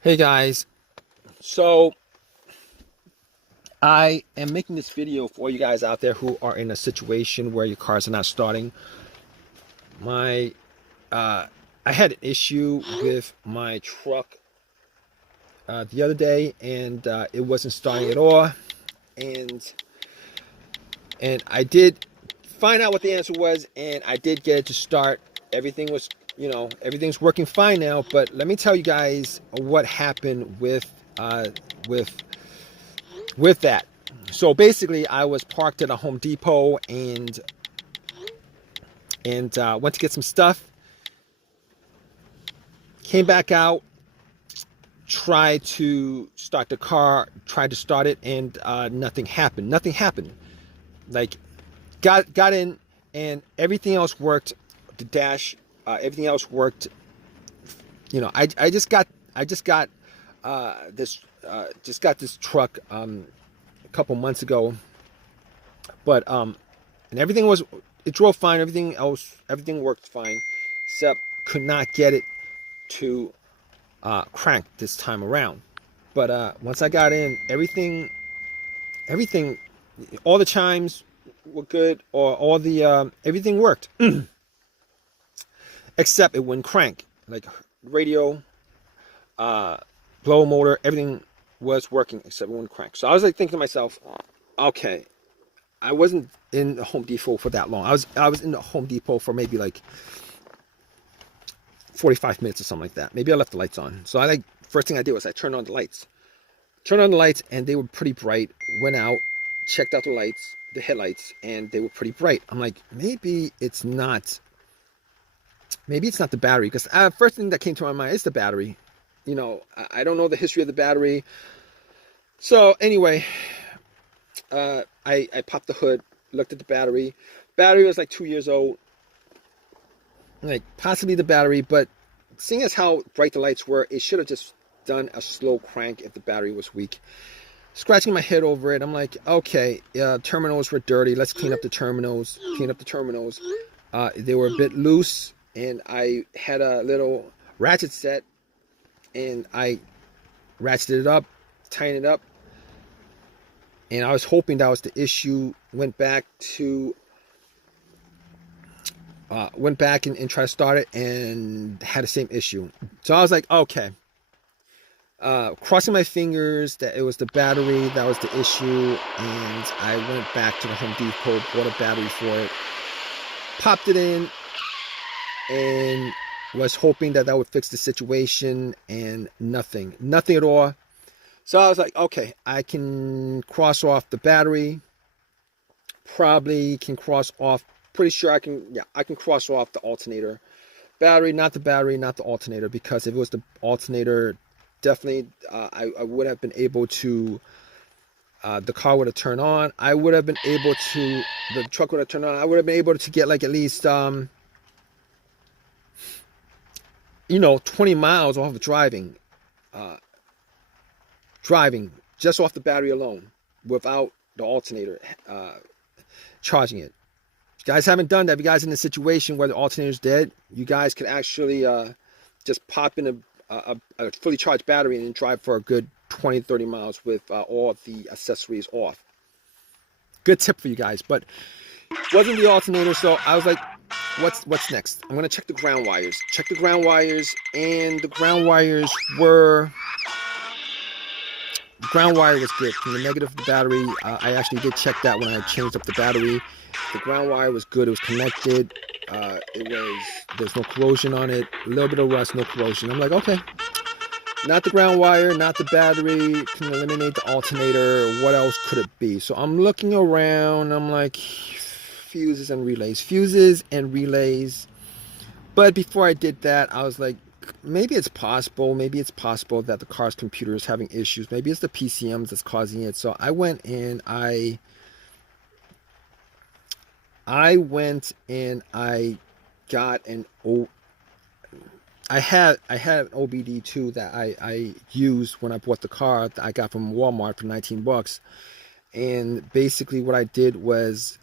Hey guys, so I am making this video for you guys out there who are in a situation where your cars are not starting. My I had an issue with my truck the other day, and it wasn't starting at all. And I did find out what the answer was, and I did get it to start. Everything was, everything's working fine now. But let me tell you guys what happened with with that. So basically, I was parked at a Home Depot and went to get some stuff. Came back out, tried to start the car, tried to start it, and nothing happened. Nothing happened. Like got in, and everything else worked. The dash, everything else worked. I just got this truck a couple months ago, but and it drove fine. Everything worked fine, except could not get it to crank this time around. But once I got in, everything, all the chimes were good, or all the everything worked, except it wouldn't crank. Like radio, blower motor, everything was working except it wouldn't crank. So I was like thinking to myself, okay, I wasn't in the Home Depot for that long. I was in the Home Depot for maybe like 45 minutes or something like that. Maybe I left the lights on. So first thing I did was I turned on the lights. Turned on the lights, and they were pretty bright. Went out, checked out the lights, the headlights, and they were pretty bright. I'm like, maybe it's not the battery, because first thing that came to my mind is the battery. I don't know the history of the battery. So anyway, I popped the hood, looked at the battery. Battery was like 2 years old. Like possibly the battery, but seeing as how bright the lights were, it should have just done a slow crank if the battery was weak. Scratching my head over it, I'm like, okay, terminals were dirty. Let's clean up the terminals. They were a bit loose, and I had a little ratchet set, and I ratcheted it up, tightened it up, and I was hoping that was the issue. Went back and tried to start it, and had the same issue. So I was like, okay. Crossing my fingers that it was the battery that was the issue, and I went back to the Home Depot, bought a battery for it, popped it in, and was hoping that would fix the situation, and nothing at all. So I was like, okay, I can cross off the battery, probably can cross off, pretty sure I can cross off the alternator. Battery, not the alternator, because if it was the alternator, definitely I would have been able to, the car would have turned on. The truck would have turned on. I would have been able to get like at least 20 miles off of driving just off the battery alone, without the alternator charging it. If you guys haven't done that, if you guys are in a situation where the alternator's dead, you guys can actually just pop in a fully charged battery and drive for a good 20 30 miles with all the accessories off. Good tip for you guys. But wasn't the alternator, so I was like, what's next? I'm gonna check the ground wires. And the ground wires were was good. From the negative of the battery, I actually did check that when I changed up the battery. The ground wire was good. It was connected. There's no corrosion on it. A little bit of rust, no corrosion. I'm like, okay. Not the ground wire, not the battery. Can eliminate the alternator. What else could it be? So I'm looking around. I'm like, fuses and relays. But before I did that, I was like, maybe it's possible that the car's computer is having issues. Maybe it's the PCMs that's causing it. So I went and I got I had an OBD2 that I used when I bought the car that I got from Walmart for $19. And basically what I did was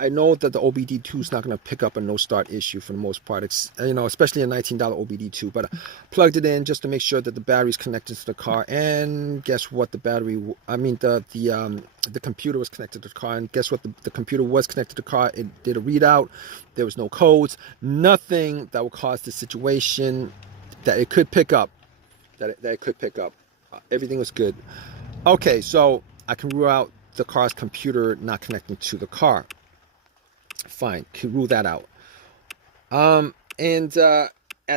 I know that the OBD2 is not going to pick up a no start issue for the most part. It's, you know, especially a $19 OBD2. But I plugged it in just to make sure that the battery's connected to the car. And guess what? The computer was connected to the car. And guess what? The computer was connected to the car. It did a readout. There was no codes. Nothing that would cause the situation that it could pick up. That it could pick up. Everything was good. Okay, so I can rule out the car's computer not connecting to the car. Fine, can rule that out. At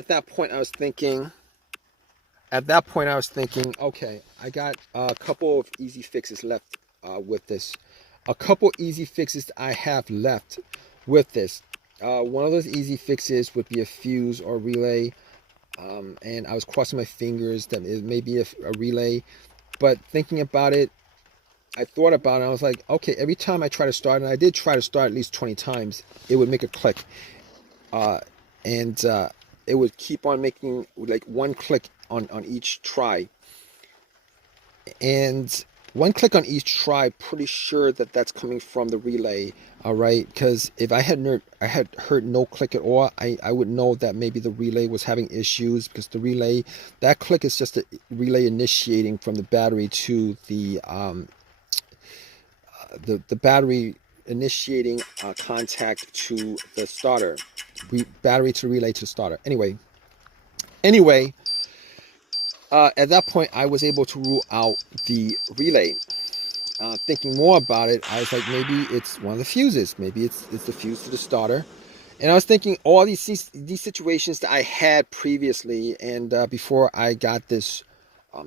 that point I was thinking, okay, I got a couple of easy fixes left with this. A couple easy fixes I have left with this. One of those easy fixes would be a fuse or relay. And I was crossing my fingers that it may be a relay. But thinking about it, I thought about it. I was like, okay, every time I try to start, and I did try to start at least 20 times, it would make a click. And it would keep on making like one click on each try. And one click on each try, pretty sure that that's coming from the relay. All right, because if I had heard no click at all, I would know that maybe the relay was having issues, because the relay, that click is just a relay initiating from the battery to the battery initiating contact to the starter, battery to relay to starter. Anyway, at that point I was able to rule out the relay. Thinking more about it, I was like, maybe it's one of the fuses. Maybe it's the fuse to the starter. And I was thinking all these situations that I had previously, and before I got this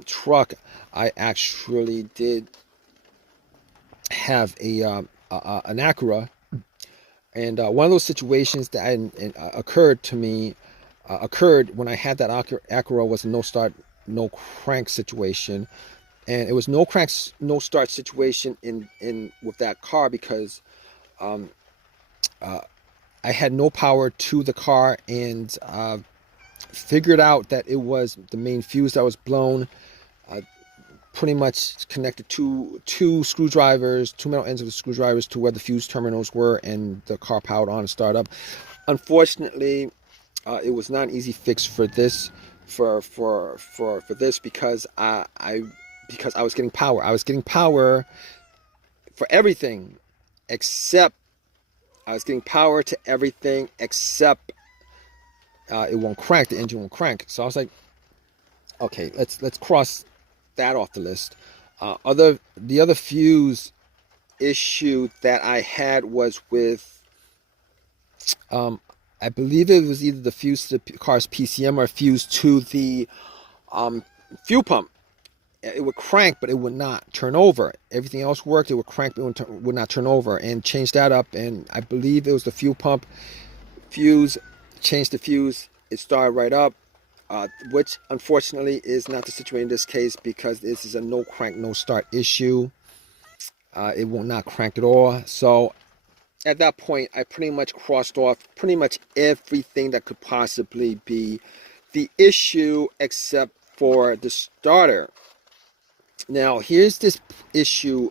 truck, I actually did have an Acura, and one of those situations that occurred when I had that Acura was a no start, no crank situation. And it was no crank, no start situation in with that car, because I had no power to the car, and figured out that it was the main fuse that was blown. Pretty much connected two screwdrivers, two metal ends of the screwdrivers to where the fuse terminals were, and the car powered on and started up. Unfortunately, it was not an easy fix for this, because I was getting power. I was getting power for everything except it won't crank. The engine won't crank. So I was like, okay, let's cross that off the list. The other fuse issue that I had was with I believe it was either the fuse to the car's PCM or fuse to the fuel pump. It would crank, but it would not turn over. Everything else worked. It would crank, but it would not turn over. And changed that up, and I believe it was the fuel pump fuse. Changed the fuse. It started right up, which unfortunately is not the situation in this case, because this is a no crank, no start issue. It will not crank at all. So at that point, I pretty much crossed off pretty much everything that could possibly be the issue except for the starter. Now, here's this issue.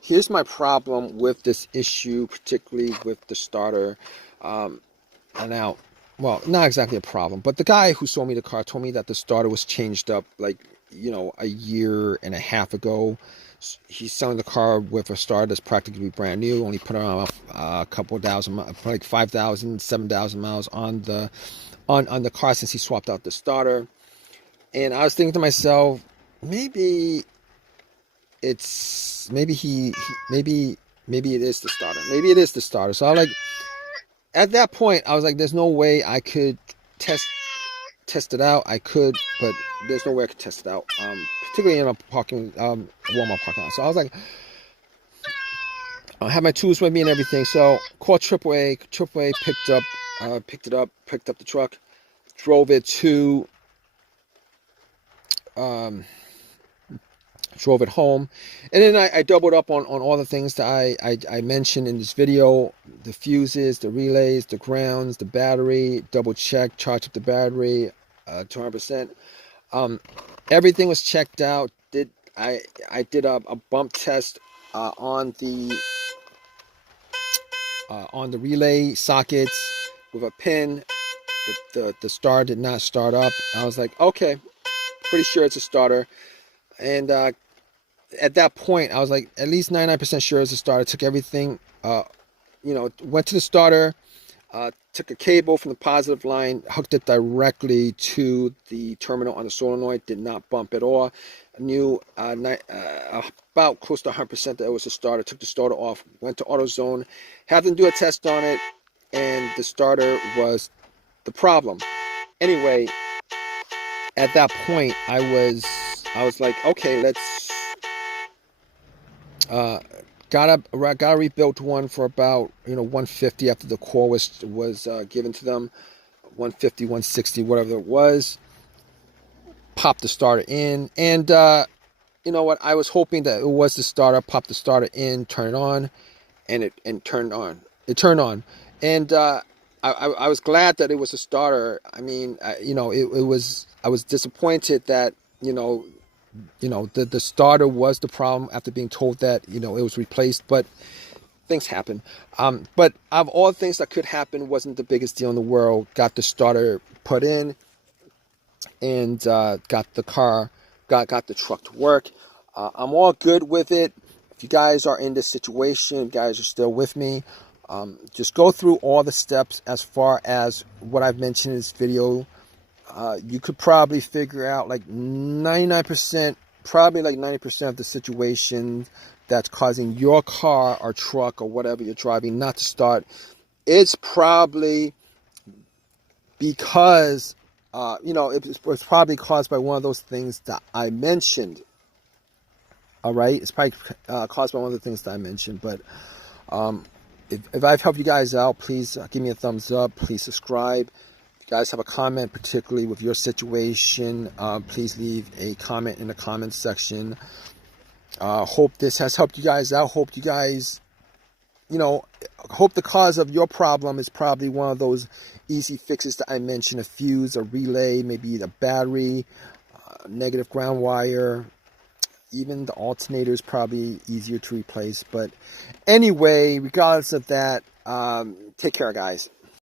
Here's my problem with this issue, particularly with the starter. Now, well, not exactly a problem, but the guy who sold me the car told me that the starter was changed up, like, a year and a half ago. He's selling the car with a starter that's practically brand new. Only put on a couple thousand, like 5,000, 7,000 miles on the car since he swapped out the starter. And I was thinking to myself, maybe it is the starter. Maybe it is the starter. So at that point, I was like, there's no way I could test it out. I could, but there's no way I could test it out. Particularly in a Walmart parking lot. So I was like, I had my tools with me and everything. So called AAA. AAA picked up the truck, drove it home, and then I doubled up on all the things that I mentioned in this video: the fuses, the relays, the grounds, the battery. Double check, charged up the battery 200%. Everything was checked out. I did a bump test on the on the relay sockets with a pin. The starter did not start up. I was like, okay, pretty sure it's a starter. And at that point, I was like, at least 99% sure it's a starter. Took everything, went to the starter, took a cable from the positive line, hooked it directly to the terminal on the solenoid, did not bump at all. I knew about close to 100% that it was a starter. Took the starter off, went to AutoZone, had them do a test on it, and the starter was the problem. Anyway, at that point, I was like, okay, let's got a rebuilt one for about 150 after the core was given to them, 150, 160, whatever it was. Popped the starter in, and you know what? I was hoping that it was the starter. Popped the starter in, turn it on, and it turned on. It turned on, and I was glad that it was a starter. I mean, it was. I was disappointed that the starter was the problem after being told that it was replaced, but things happen. But of all things that could happen, wasn't the biggest deal in the world. Got the starter put in, and got the truck to work. I'm all good with it. If you guys are in this situation, you guys are still with me, just go through all the steps as far as what I've mentioned in this video. You could probably figure out like 99%, probably like 90% of the situation that's causing your car or truck or whatever you're driving not to start. It's probably because, it's probably caused by one of those things that I mentioned. All right, it's probably caused by one of the things that I mentioned. But if I've helped you guys out, please give me a thumbs up. Please subscribe. If you guys have a comment, particularly with your situation, please leave a comment in the comment section. Hope this has helped you guys out. Hope you guys, hope the cause of your problem is probably one of those easy fixes that I mentioned: a fuse, a relay, maybe the battery, negative ground wire. Even the alternator is probably easier to replace. But anyway, regardless of that, take care, guys.